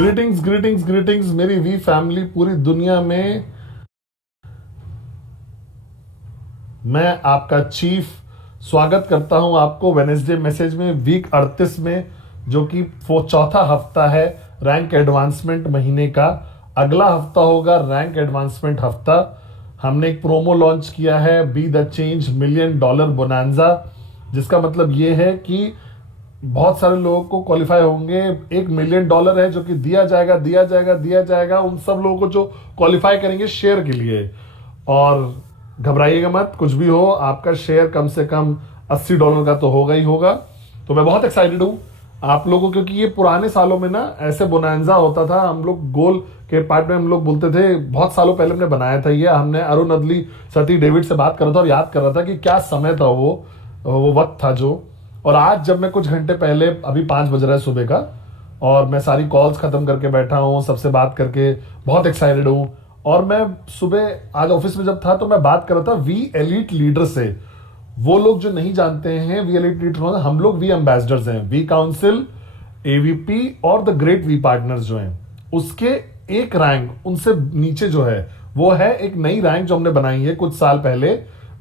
Greetings greetings greetings मेरी we family पूरी दुनिया में। मैं आपका चीफ स्वागत करता हूं आपको वेडनेसडे मैसेज में वीक 38 में, जो कि वो चौथा हफ्ता है रैंक एडवांसमेंट महीने का। अगला हफ्ता होगा रैंक एडवांसमेंट हफ्ता। हमने एक प्रोमो लॉन्च किया है, be the change $1 million bonanza, जिसका मतलब ये है कि बहुत सारे लोगों को क्वालिफाई होंगे। $1 million है जो कि दिया जाएगा उन सब लोगों को जो क्वालिफाई करेंगे शेयर के लिए। और घबराइएगा मत, कुछ भी हो, आपका शेयर कम से कम $80 का तो होगा ही होगा। तो मैं बहुत एक्साइटेड हूं आप लोगों, क्योंकि ये पुराने सालों में ना ऐसे बोनांजा होता था। हम लोग गोल के पार्ट में हम लोग बोलते थे, बहुत सालों पहले हमने बनाया था ये। हमने अरुण अदली, सती डेविड से बात कर रहा था और याद कर रहा था कि क्या समय था वो वक्त था जो। और आज जब मैं कुछ घंटे पहले, अभी 5 बज रहा है सुबह का, और मैं सारी कॉल्स खत्म करके बैठा हूँ, सबसे बात करके बहुत एक्साइटेड हूँ। और मैं सुबह आज ऑफिस में जब था तो मैं बात कर रहा था वी एलीट लीडर से। वो लोग जो नहीं जानते हैं, वी एलीट लीडर हम लोग वी एम्बेसडर्स हैं। वी काउंसिल, एवीपी और द ग्रेट वी पार्टनर्स जो हैं, उसके एक रैंक उनसे नीचे जो है वो है एक नई रैंक जो हमने बनाई है कुछ साल पहले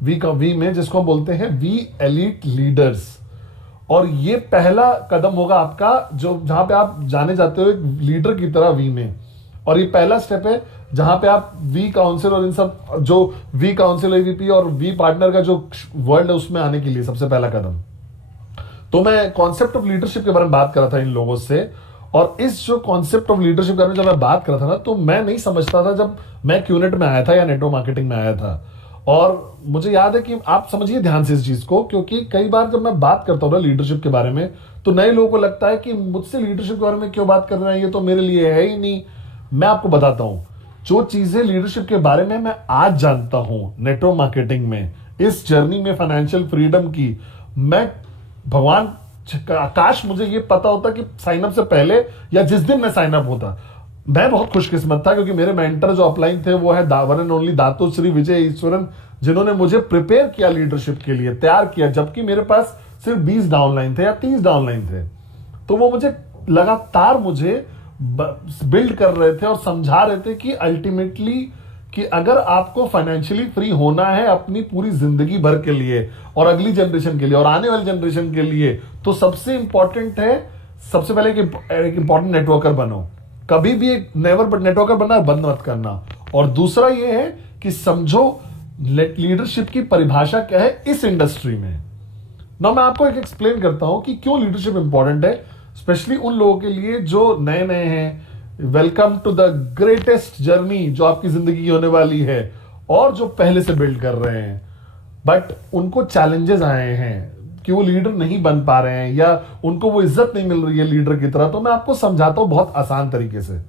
वी में, जिसको हम बोलते हैं वी एलीट लीडर्स। और ये पहला कदम होगा आपका, जो जहां पे आप जाने जाते हो एक लीडर की तरह वी में। और ये पहला स्टेप है जहां पे आप वी काउंसिल और इन सब जो वी काउंसिल, एवीपी और वी पार्टनर का जो वर्ल्ड है उसमें आने के लिए सबसे पहला कदम। तो मैं कॉन्सेप्ट ऑफ लीडरशिप के बारे में बात कर रहा था इन लोगों से। और इस जो कॉन्सेप्ट ऑफ लीडरशिप के बारे में जब मैं बात कर रहा था ना, तो मैं नहीं समझता था जब मैं क्यूनेट में आया था या नेटवर्क मार्केटिंग में आया था। और मुझे याद है कि आप समझिए ध्यान से इस चीज को, क्योंकि कई बार जब मैं बात करता हूं ना लीडरशिप के बारे में, तो नए लोगों को लगता है कि मुझसे लीडरशिप के बारे में क्यों बात कर रहे हैं, ये तो मेरे लिए है ही नहीं। मैं आपको बताता हूं जो चीजें लीडरशिप के बारे में मैं आज जानता हूं नेटवर्क मार्केटिंग में, इस जर्नी में फाइनेंशियल फ्रीडम की। मैं भगवान, काश मुझे ये पता होता कि साइन अप से पहले या जिस दिन मैं साइन अप होता। मैं बहुत खुशकिस्मत था क्योंकि मेरे मेंटर जो अपलाइन थे वो है one and only Dato Sri Vijay Eswaran, जिन्होंने मुझे प्रिपेयर किया लीडरशिप के लिए, तैयार किया, जबकि मेरे पास सिर्फ 20 डाउनलाइन थे या 30 डाउनलाइन थे। तो वो मुझे लगातार मुझे बिल्ड कर रहे थे और समझा रहे थे कि अल्टीमेटली कि अगर आपको फाइनेंशियली फ्री होना है अपनी पूरी जिंदगी भर के लिए और अगली जनरेशन के लिए और आने वाली जनरेशन के लिए, तो सबसे इंपॉर्टेंट है, सबसे पहले एक इंपॉर्टेंट नेटवर्कर बनो। कभी भी एक नेटवर्कर बनना बंद मत करना। और दूसरा ये है कि समझो लीडरशिप की परिभाषा क्या है इस इंडस्ट्री में ना। मैं आपको एक एक्सप्लेन करता हूं कि क्यों लीडरशिप इंपॉर्टेंट है, स्पेशली उन लोगों के लिए जो नए नए हैं। Welcome to the greatest journey जो आपकी जिंदगी की होने वाली है, और जो पहले से बिल्ड कर रहे हैं बट उनको चैलेंजेस आए हैं कि वो लीडर नहीं बन पा रहे हैं या उनको वो इज्जत नहीं मिल रही है लीडर की तरह। तो मैं आपको समझाता हूं बहुत आसान तरीके से।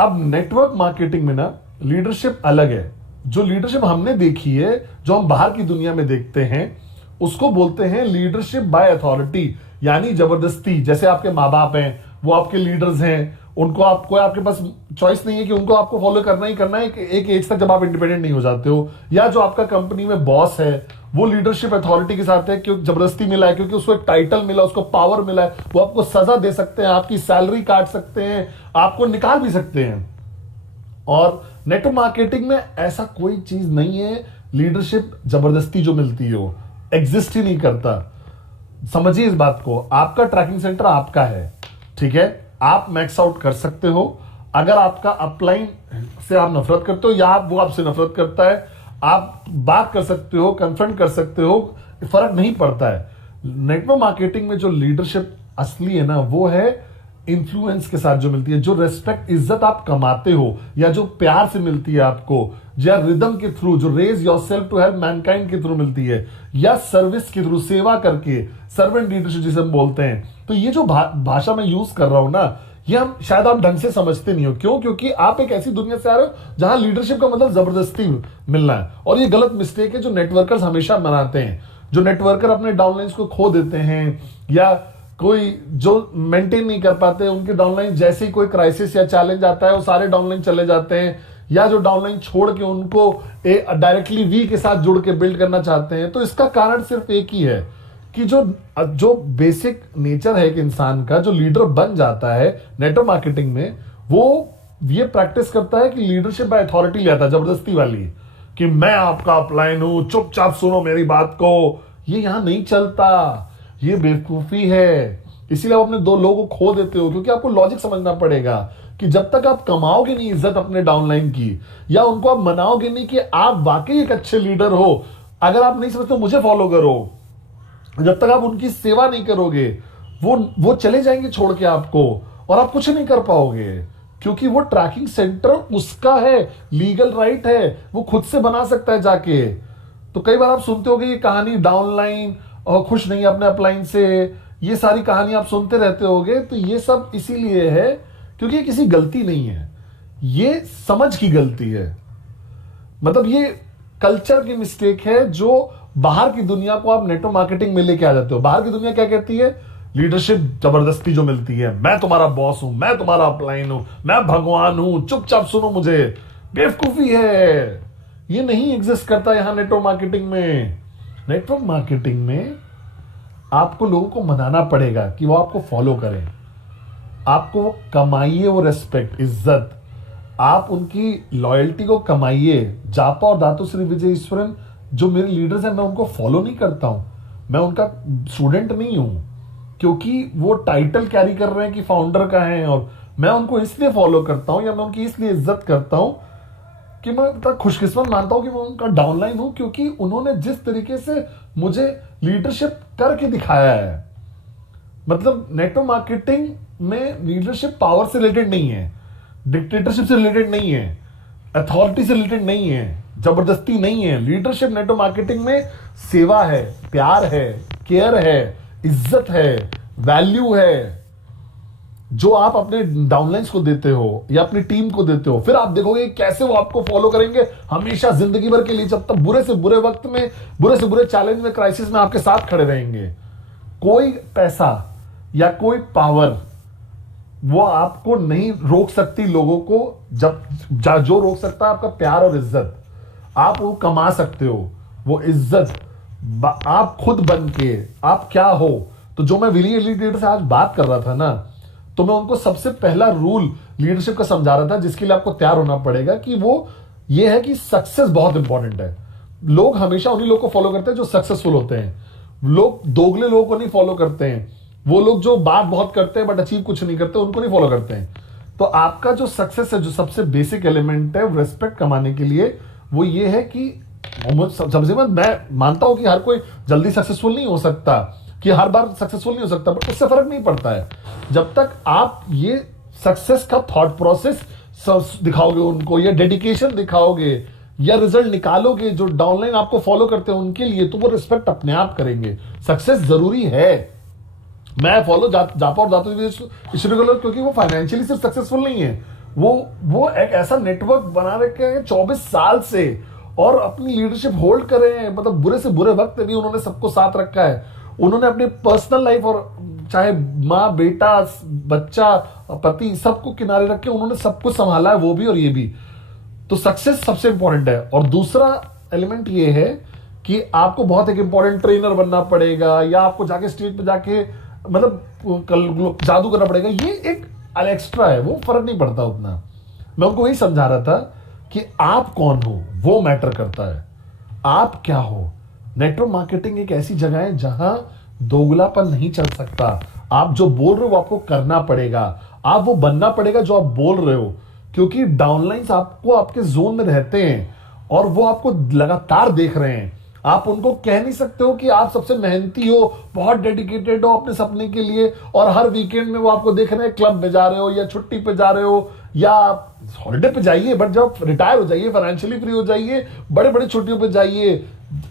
अब नेटवर्क मार्केटिंग में ना लीडरशिप अलग है। जो लीडरशिप हमने देखी है, जो हम बाहर की दुनिया में देखते हैं, उसको बोलते हैं लीडरशिप बाय अथॉरिटी, यानी जबरदस्ती। जैसे आपके माँ बाप हैं, वो आपके लीडर्स हैं, उनको आपके पास चॉइस नहीं है कि उनको आपको फॉलो करना ही करना है एक एज तक जब आप इंडिपेंडेंट नहीं हो जाते हो। या जो आपका कंपनी में बॉस है वो लीडरशिप अथॉरिटी के साथ है, क्योंकि जबरदस्ती मिला है, क्योंकि उसको एक टाइटल मिला, उसको पावर मिला है, वो आपको सजा दे सकते हैं, आपकी सैलरी काट सकते हैं, आपको निकाल भी सकते हैं। और नेटवर्क मार्केटिंग में ऐसा कोई चीज नहीं है। लीडरशिप जबरदस्ती जो मिलती हो एग्जिस्ट ही नहीं करता। समझिए इस बात को, आपका ट्रैकिंग सेंटर आपका है, ठीक है, आप मैक्स आउट कर सकते हो। अगर आपका अपलाइन से आप नफरत करते हो या वो आपसे नफरत करता है, आप बात कर सकते हो, कन्फ्रंट कर सकते हो, फर्क नहीं पड़ता है। नेटवर्क मार्केटिंग में जो लीडरशिप असली है ना, वो है इन्फ्लुएंस के साथ जो मिलती है, जो रेस्पेक्ट, इज्जत आप कमाते हो, या जो प्यार से मिलती है आपको, या रिदम के थ्रू, जो raise yourself to help mankind के थ्रू मिलती है, या सर्विस के थ्रू, सेवा करके, सर्वेंट लीडरशिप जिसे हम बोलते हैं। तो ये जो भाषा मैं यूज कर रहा हूं ना, ये हम शायद आप ढंग से समझते नहीं हो। क्यों? क्योंकि आप एक ऐसी दुनिया से आ रहे हो जहां लीडरशिप का मतलब जबरदस्ती मिलना है। और ये गलत मिस्टेक है जो नेटवर्कर्स हमेशा बनाते हैं। जो नेटवर्कर अपने डाउनलाइंस को खो देते हैं, या कोई जो मेंटेन नहीं कर पाते, उनके डाउनलाइन जैसे ही कोई क्राइसिस या चैलेंज आता है वो सारे डाउनलाइन चले जाते हैं, या जो डाउनलाइन छोड़ के उनको डायरेक्टली वी के साथ जुड़ के बिल्ड करना चाहते हैं। तो इसका कारण सिर्फ एक ही है कि जो जो बेसिक नेचर है एक इंसान का, जो लीडर बन जाता है नेटवर्क मार्केटिंग में, वो ये प्रैक्टिस करता है कि लीडरशिप बाय अथॉरिटी ले आता है, जबरदस्ती वाली, कि मैं आपका अपलाइन हूं, चुपचाप सुनो मेरी बात को। ये यहां नहीं चलता, ये बेवकूफी है। इसीलिए आप अपने दो लोगों को खो देते हो, क्योंकि आपको लॉजिक समझना पड़ेगा कि जब तक आप कमाओगे नहीं इज्जत अपने डाउनलाइन की, या उनको आप मनाओगे नहीं कि आप वाकई एक अच्छे लीडर हो, अगर आप नहीं समझते मुझे फॉलो करो, जब तक आप उनकी सेवा नहीं करोगे, वो चले जाएंगे छोड़ के आपको, और आप कुछ नहीं कर पाओगे, क्योंकि वो ट्रैकिंग सेंटर उसका है, लीगल राइट है, वो खुद से बना सकता है जाके। तो कई बार आप सुनते होगे ये कहानी, डाउनलाइन और खुश नहीं अपने अपलाइन से, ये सारी कहानी आप सुनते रहते होगे। तो ये सब इसीलिए है क्योंकि ये किसी गलती नहीं है, ये समझ की गलती है। मतलब ये कल्चर की मिस्टेक है, जो बाहर की दुनिया को आप नेटवर्क मार्केटिंग में लेके आ जाते हो। बाहर की दुनिया क्या कहती है? लीडरशिप जबरदस्ती जो मिलती है, मैं तुम्हारा बॉस हूं, मैं तुम्हारा अपलाइन हूं, मैं भगवान हूं, चुपचाप सुनो मुझे। बेवकूफी है, ये नहीं एग्जिस्ट करता यहां नेटवर्क मार्केटिंग में। नेटवर्क मार्केटिंग में आपको लोगों को मनाना पड़ेगा कि वो आपको फॉलो करें, आपको कमाइए वो रेस्पेक्ट, इज्जत, आप उनकी लॉयल्टी को कमाइए। जापा और दातुश्री विजय ईश्वरन जो मेरे लीडर्स हैं, मैं उनको फॉलो नहीं करता हूं, मैं उनका स्टूडेंट नहीं हूं, क्योंकि वो टाइटल कैरी कर रहे हैं कि फाउंडर का है, और मैं उनको इसलिए फॉलो करता हूं या मैं उनकी इसलिए इज्जत करता हूं कि मैं इतना खुशकिस्मत मानता हूं कि मैं उनका डाउनलाइन हूं, क्योंकि उन्होंने जिस तरीके से मुझे लीडरशिप करके दिखाया है। मतलब नेटवर्क मार्केटिंग में लीडरशिप पावर से रिलेटेड नहीं है, डिक्टेटरशिप से रिलेटेड नहीं है, अथॉरिटी से रिलेटेड नहीं है, जबरदस्ती नहीं है। लीडरशिप नेटवर्क मार्केटिंग में सेवा है, प्यार है, केयर है, इज्जत है, वैल्यू है, जो आप अपने डाउनलाइंस को देते हो या अपनी टीम को देते हो। फिर आप देखोगे कैसे वो आपको फॉलो करेंगे हमेशा, जिंदगी भर के लिए, जब तक बुरे से बुरे वक्त में, बुरे से बुरे चैलेंज में, क्राइसिस में आपके साथ खड़े रहेंगे। कोई पैसा या कोई पावर वो आपको नहीं रोक सकती लोगों को। जब जो रोक सकता है आपका प्यार और इज्जत। आप वो कमा सकते हो, वो इज्जत आप खुद बन के, आप क्या हो। तो जो मैं विली लीडर से आज बात कर रहा था ना, तो मैं उनको सबसे पहला रूल लीडरशिप का समझा रहा था, जिसके लिए आपको तैयार होना पड़ेगा, कि वो ये है कि सक्सेस बहुत इंपॉर्टेंट है। लोग हमेशा उन्हीं लोग को फॉलो करते हैं जो सक्सेसफुल होते हैं। लोग दोगले लोगों को नहीं फॉलो करते हैं, वो लोग जो बात बहुत करते हैं बट अचीव कुछ नहीं करते, उनको नहीं फॉलो करते हैं। तो आपका जो सक्सेस है, जो सबसे बेसिक एलिमेंट है रेस्पेक्ट कमाने के लिए, वो ये है कि सबसे मैं मानता हूं कि हर कोई जल्दी सक्सेसफुल नहीं हो सकता, कि हर बार सक्सेसफुल नहीं हो सकता, बट उससे फर्क नहीं पड़ता है। जब तक आप ये सक्सेस का थॉट प्रोसेस दिखाओगे उनको, या डेडिकेशन दिखाओगे, या रिजल्ट निकालोगे जो डाउनलाइन आपको फॉलो करते हैं उनके लिए, तो वो रिस्पेक्ट अपने आप करेंगे। सक्सेस जरूरी है। मैं फॉलो जापा और दातु इसलिए कर, क्योंकि वो फाइनेंशियली सिर्फ सक्सेसफुल नहीं है, वो एक ऐसा नेटवर्क बना रखे हैं 24 साल से, और अपनी लीडरशिप होल्ड करे हैं। मतलब बुरे से बुरे वक्त भी उन्होंने सबको साथ रखा है। उन्होंने अपनी पर्सनल लाइफ, और चाहे माँ, बेटा, बच्चा, पति, सबको किनारे रख के उन्होंने सब कुछ संभाला है, वो भी और ये भी। तो सक्सेस सबसे इंपॉर्टेंट है। और दूसरा एलिमेंट ये है कि आपको बहुत एक इंपॉर्टेंट ट्रेनर बनना पड़ेगा, या आपको जाके स्टेज पे जाके मतलब जादू करना पड़ेगा। ये एक एक्स्ट्रा है, वो फर्क नहीं पड़ता उतना। मैं उनको वही समझा रहा था कि आप कौन हो वो मैटर करता है, आप क्या हो। नेटवर्क मार्केटिंग एक ऐसी जगह है जहां दोगलापन नहीं चल सकता। आप जो बोल रहे हो वो आपको करना पड़ेगा, आप वो बनना पड़ेगा जो आप बोल रहे हो, क्योंकि डाउनलाइंस आपको आपके जोन में रहते हैं और वो आपको लगातार देख रहे हैं। आप उनको कह नहीं सकते हो कि आप सबसे मेहनती हो, बहुत डेडिकेटेड हो अपने सपने के लिए, और हर वीकेंड में वो आपको देख रहे हैं क्लब में जा रहे हो, या छुट्टी पे जा रहे हो, या हॉलिडे पे जाइए, बट जब रिटायर हो जाइए, फाइनेंशियली फ्री हो जाइए, बड़े बड़े छुट्टियों पे जाइए।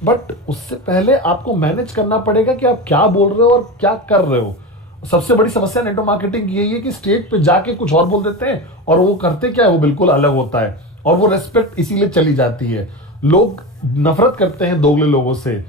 बट उससे पहले आपको मैनेज करना पड़ेगा कि आप क्या बोल रहे हो और क्या कर रहे हो। सबसे बड़ी समस्या नेटवर्क मार्केटिंग की यही है कि स्टेज पे जाके कुछ और बोल देते हैं, और वो करते क्या है वो बिल्कुल अलग होता है, और वो रेस्पेक्ट इसीलिए चली जाती है। लोग नफरत करते हैं दोगले लोगों से।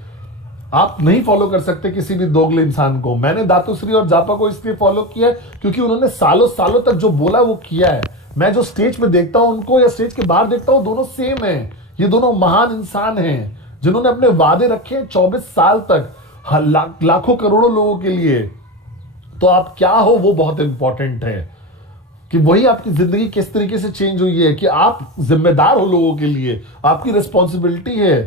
आप नहीं फॉलो कर सकते किसी भी दोगले इंसान को। मैंने दातुश्री और जापा को इसलिए फॉलो किया है क्योंकि उन्होंने सालों सालों तक जो बोला वो किया है। मैं जो स्टेज पे देखता हूं उनको, या स्टेज के बाहर देखता हूं, दोनों सेम है। ये दोनों महान इंसान हैं जिन्होंने अपने वादे रखे 24 साल तक। लाखों करोड़ों लोगों के लिए, तो आप क्या हो वो बहुत इंपॉर्टेंट है कि वही आपकी जिंदगी किस तरीके से चेंज हुई है, कि आप जिम्मेदार हो लोगों के लिए, आपकी रिस्पॉन्सिबिलिटी है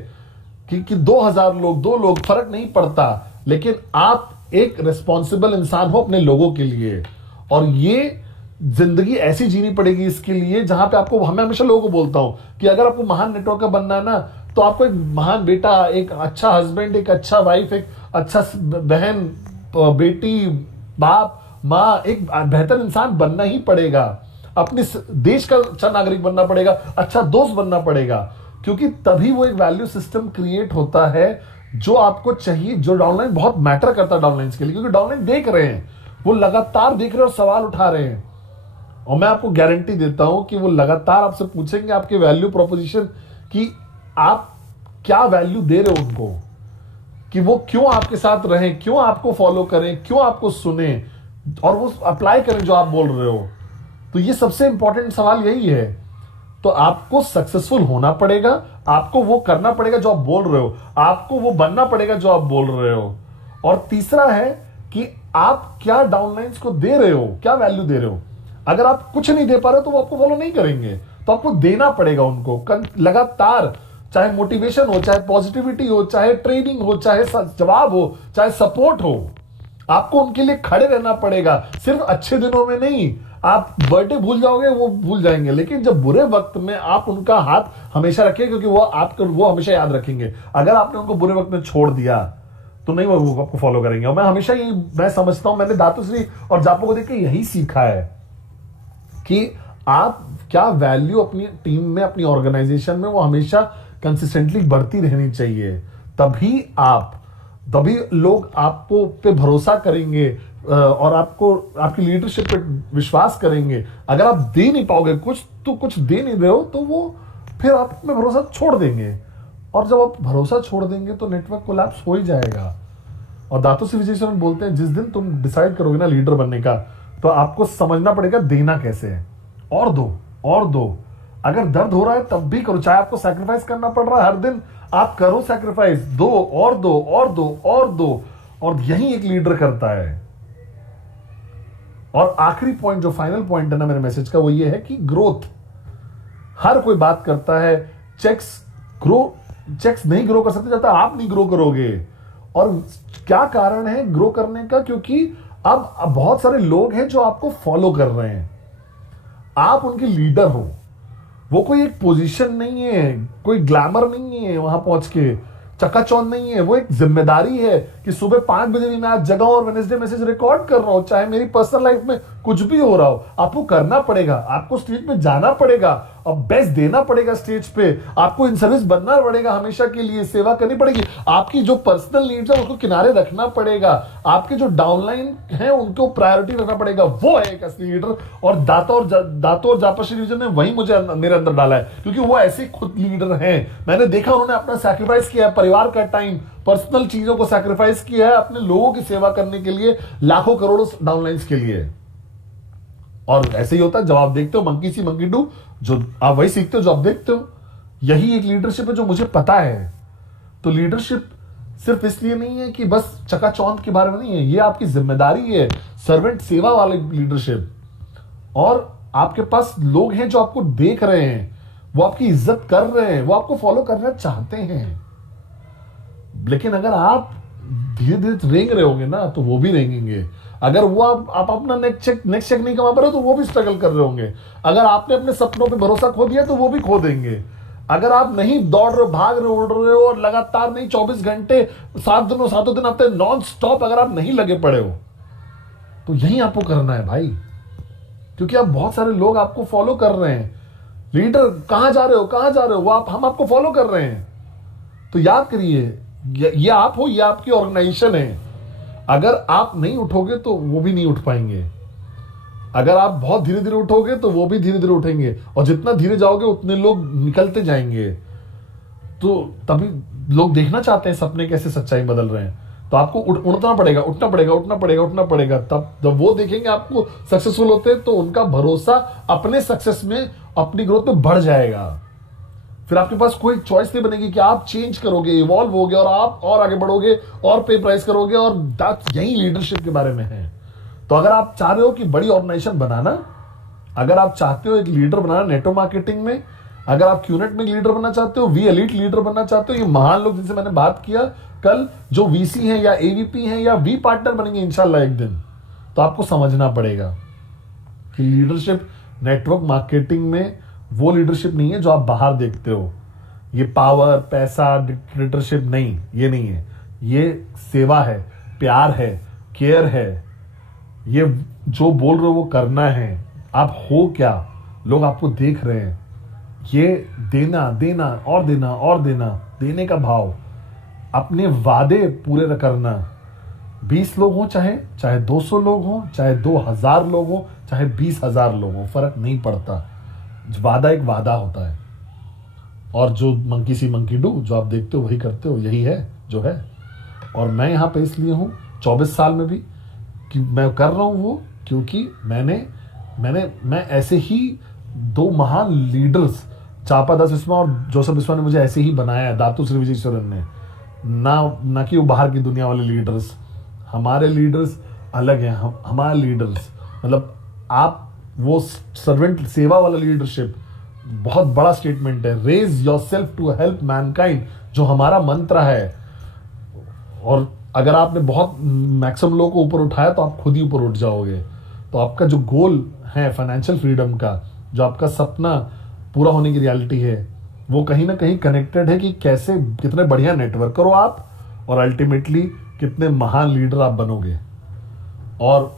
कि 2000 लोग 2 लोग फर्क नहीं पड़ता, लेकिन आप एक रिस्पॉन्सिबल इंसान हो अपने लोगों के लिए। और ये जिंदगी ऐसी जीनी पड़ेगी इसके लिए जहां पे आपको, मैं हमेशा लोगों को बोलता हूं कि अगर आपको महान नेटवर्कर बनना है ना, तो आपको एक महान बेटा, एक अच्छा हस्बैंड, एक अच्छा वाइफ, एक अच्छा बहन, बेटी, बाप, माँ, एक बेहतर इंसान बनना ही पड़ेगा। अपने देश का अच्छा नागरिक बनना पड़ेगा, अच्छा दोस्त बनना पड़ेगा, क्योंकि तभी वो एक वैल्यू सिस्टम क्रिएट होता है जो आपको चाहिए। जो डाउनलाइन बहुत मैटर करता है डाउनलाइन के लिए, क्योंकि डाउनलाइन देख रहे हैं, वो लगातार देख रहे हैं और सवाल उठा रहे हैं। और मैं आपको गारंटी देता हूं कि वो लगातार आपसे पूछेंगे आपके वैल्यू प्रोपोजिशन कि आप क्या वैल्यू दे रहे हो उनको, कि वो क्यों आपके साथ रहें, क्यों आपको फॉलो करें, क्यों आपको सुने और वो अप्लाई करें जो आप बोल रहे हो। तो ये सबसे इंपॉर्टेंट सवाल यही है। तो आपको सक्सेसफुल होना पड़ेगा, आपको वो करना पड़ेगा जो आप बोल रहे हो, आपको वो बनना पड़ेगा जो आप बोल रहे हो। और तीसरा है कि आप क्या डाउनलाइंस को दे रहे हो, क्या वैल्यू दे रहे हो। अगर आप कुछ नहीं दे पा रहे हो तो वो आपको फॉलो नहीं करेंगे, तो आपको देना पड़ेगा उनको लगातार, चाहे मोटिवेशन हो, चाहे पॉजिटिविटी हो, चाहे ट्रेनिंग हो, चाहे जवाब हो, चाहे सपोर्ट हो। आपको उनके लिए खड़े रहना पड़ेगा, सिर्फ अच्छे दिनों में नहीं। आप बर्थडे भूल जाओगे, वो भूल जाएंगे, लेकिन जब बुरे वक्त में आप उनका हाथ हमेशा रखें, क्योंकि वो हमेशा याद रखेंगे। अगर आपने उनको बुरे वक्त में छोड़ दिया तो नहीं वो आपको फॉलो करेंगे। और मैं हमेशा मैं समझता हूं, मैंने दातुश्री और जापो को देख के यही सीखा है कि आप क्या वैल्यू अपनी टीम में, अपनी ऑर्गेनाइजेशन में, वो हमेशा कंसिस्टेंटली बढ़ती रहनी चाहिए। तभी लोग आपको पे भरोसा करेंगे और आपको, आपकी लीडरशिप पे विश्वास करेंगे। अगर आप दे नहीं पाओगे कुछ दे नहीं रहे हो, तो वो फिर आप में भरोसा छोड़ देंगे। और जब आप भरोसा छोड़ देंगे तो नेटवर्क कोलैप्स हो ही जाएगा। और दातुश्री विजय शरण बोलते हैं, जिस दिन तुम डिसाइड करोगे ना लीडर बनने का, तो आपको समझना पड़ेगा देना कैसे है। और दो। अगर दर्द हो रहा है तब भी करो, चाहे आपको सैक्रिफाइस करना पड़ रहा है हर दिन, आप करो सैक्रिफाइस, दो और दो। और यही एक लीडर करता है। और आखिरी पॉइंट, जो फाइनल पॉइंट है ना मेरे मैसेज का, वो ये है कि ग्रोथ। हर कोई बात करता है चेक्स नहीं ग्रो कर सकते जब तक आप नहीं ग्रो करोगे। और क्या कारण है ग्रो करने का? क्योंकि अब बहुत सारे लोग हैं जो आपको फॉलो कर रहे हैं, आप उनके लीडर हो। वो कोई एक पोजीशन नहीं है, कोई ग्लैमर नहीं है, वहां पहुंच के चकाचौंध नहीं है। वो एक जिम्मेदारी है कि सुबह 5 बजे भी मैं आज जगह और वेडनेसडे मैसेज रिकॉर्ड कर रहा हूं, चाहे मेरी पर्सनल लाइफ में कुछ भी हो रहा हो। आपको करना पड़ेगा, आपको स्टेज पे जाना पड़ेगा और बेस्ट देना पड़ेगा स्टेज पे। आपको इन सर्विस बनना पड़ेगा, हमेशा के लिए सेवा करनी पड़ेगी। आपकी जो पर्सनल नीड्स है उसको किनारे रखना पड़ेगा। आपके जो डाउनलाइन है उनको प्रायोरिटी रखना पड़ेगा। वो है एक असली लीडर। और दातो और जापाश्री डिवीजन ने वही मुझे मेरे अंदर डाला है, क्योंकि वो ऐसे खुद लीडर हैं। मैंने देखा उन्होंने अपना सैक्रिफाइस किया है, परिवार का टाइम, पर्सनल चीजों को सैक्रिफाइस किया है अपने लोगों की सेवा करने के लिए, लाखों करोड़ों डाउनलाइंस के लिए। और ऐसे ही होता है, जब आप देखते हो मंकी सी मंकी डू, जो आप वही सीखते हो जो आप देखते हो। यही एक लीडरशिप है जो मुझे पता है। तो लीडरशिप सिर्फ इसलिए नहीं है कि बस चकाचौंध के बारे में नहीं है, ये आपकी जिम्मेदारी है, सर्वेंट सेवा वाली लीडरशिप। और आपके पास लोग हैं जो आपको देख रहे हैं, वो आपकी इज्जत कर रहे हैं, वो आपको फॉलो करना चाहते हैं। लेकिन अगर आप धीरे धीरे रेंग रहे होंगे ना, तो वो भी रेंगेंगे। अगर वो आप अपना नेक्स्ट चेक नहीं कमा पा रहे हो, तो वो भी स्ट्रगल कर रहे होंगे। अगर आपने अपने सपनों पे भरोसा खो दिया तो वो भी खो देंगे। अगर आप नहीं दौड़ रहे हो, भाग रहे हो, उड़ रहे हो और लगातार नहीं 24 घंटे 7 दिन हफ्ते नॉन स्टॉप अगर आप नहीं लगे पड़े हो, तो यही आपको करना है भाई। क्योंकि अब बहुत सारे लोग आपको फॉलो कर रहे हैं। लीडर कहां जा रहे हो, वो हम आपको फॉलो कर रहे हैं। तो याद करिए, ये आप हो, ये आपकी ऑर्गेनाइजेशन है। अगर आप नहीं उठोगे तो वो भी नहीं उठ पाएंगे। अगर आप बहुत धीरे धीरे उठोगे तो वो भी धीरे धीरे उठेंगे। और जितना धीरे जाओगे उतने लोग निकलते जाएंगे। तो तभी लोग देखना चाहते हैं सपने कैसे सच्चाई बदल रहे हैं। तो आपको उठना पड़ेगा। तब जब वो देखेंगे आपको सक्सेसफुल होते हैं, तो उनका भरोसा अपने सक्सेस में, अपनी ग्रोथ में बढ़ जाएगा। फिर आपके पास कोई चॉइस नहीं बनेगी कि आप चेंज करोगे, इवॉल्व होगे और आप और आगे बढ़ोगे और पे प्राइस करोगे। और यही लीडरशिप के बारे में है। तो अगर आप चाह रहे हो कि बड़ी ऑर्गेनाइजेशन बनाना, अगर आप चाहते हो एक लीडर बनाना नेटवर्क मार्केटिंग में, अगर आप क्यूनेट में लीडर बनना चाहते हो, वी एलीट लीडर बनना चाहते हो, ये महान लोग जिनसे मैंने बात किया कल, जो वीसी हैं या एवीपी हैं या वी पार्टनर बनेंगे इंशाल्लाह एक दिन, तो आपको समझना पड़ेगा कि लीडरशिप नेटवर्क मार्केटिंग में वो लीडरशिप नहीं है जो आप बाहर देखते हो। ये पावर, पैसा, डिक्टेटरशिप नहीं, ये नहीं है। ये सेवा है, प्यार है, केयर है। ये जो बोल रहे हो वो करना है। आप हो क्या, लोग आपको देख रहे हैं। ये देना देना और देना और देना, देने का भाव, अपने वादे पूरे करना। 20 लोग हो, चाहे 200 लोग हो, चाहे 2000 लोग हो, चाहे 20,000 लोग हो, फर्क नहीं पड़ता। वादा एक वादा होता है। और जो मंकी सी मंकी डू, जो आप देखते हो वही करते हो, यही है जो है। और मैं यहां पे इसलिए हूं 24 साल में भी कि मैं कर रहा हूं वो, क्योंकि मैं ऐसे ही 2 महान लीडर्स, चापा दास बिस्वा और जोसेफ बिस्वा ने मुझे ऐसे ही बनाया, दातु श्री विजयेश्वरन ने। ना कि वो बाहर की दुनिया वाले लीडर्स। हमारे लीडर्स अलग हैं। हमारे लीडर्स मतलब आप वो सर्वेंट सेवा वाला लीडरशिप बहुत बड़ा स्टेटमेंट है। Raise yourself to help mankind, जो हमारा मंत्र है। और अगर आपने बहुत मैक्सिमम लोगों को ऊपर उठाया तो आप खुद ही ऊपर उठ जाओगे। तो आपका जो गोल है फाइनेंशियल फ्रीडम का, जो आपका सपना पूरा होने की रियलिटी है, वो कहीं ना कहीं कनेक्टेड है कि कैसे, कितने बढ़िया नेटवर्क करो आप और अल्टीमेटली कितने महान लीडर आप बनोगे। और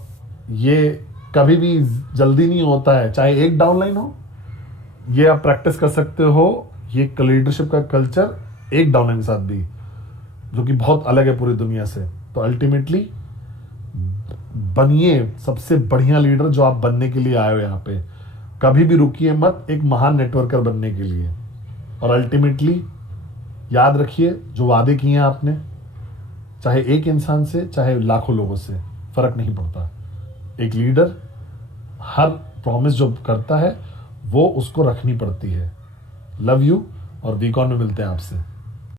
ये कभी भी जल्दी नहीं होता है, चाहे एक डाउनलाइन हो, ये आप प्रैक्टिस कर सकते हो। ये लीडरशिप का कल्चर एक डाउनलाइन के साथ भी, जो कि बहुत अलग है पूरी दुनिया से। तो अल्टीमेटली बनिए सबसे बढ़िया लीडर जो आप बनने के लिए आए हो यहाँ पे। कभी भी रुकिए मत एक महान नेटवर्कर बनने के लिए। और अल्टीमेटली याद रखिए, जो वादे किए हैं आपने, चाहे एक इंसान से चाहे लाखों लोगों से, फर्क नहीं पड़ता। एक लीडर हर प्रॉमिस जो करता है वो उसको रखनी पड़ती है। लव यू, और वीकॉन में मिलते हैं आपसे।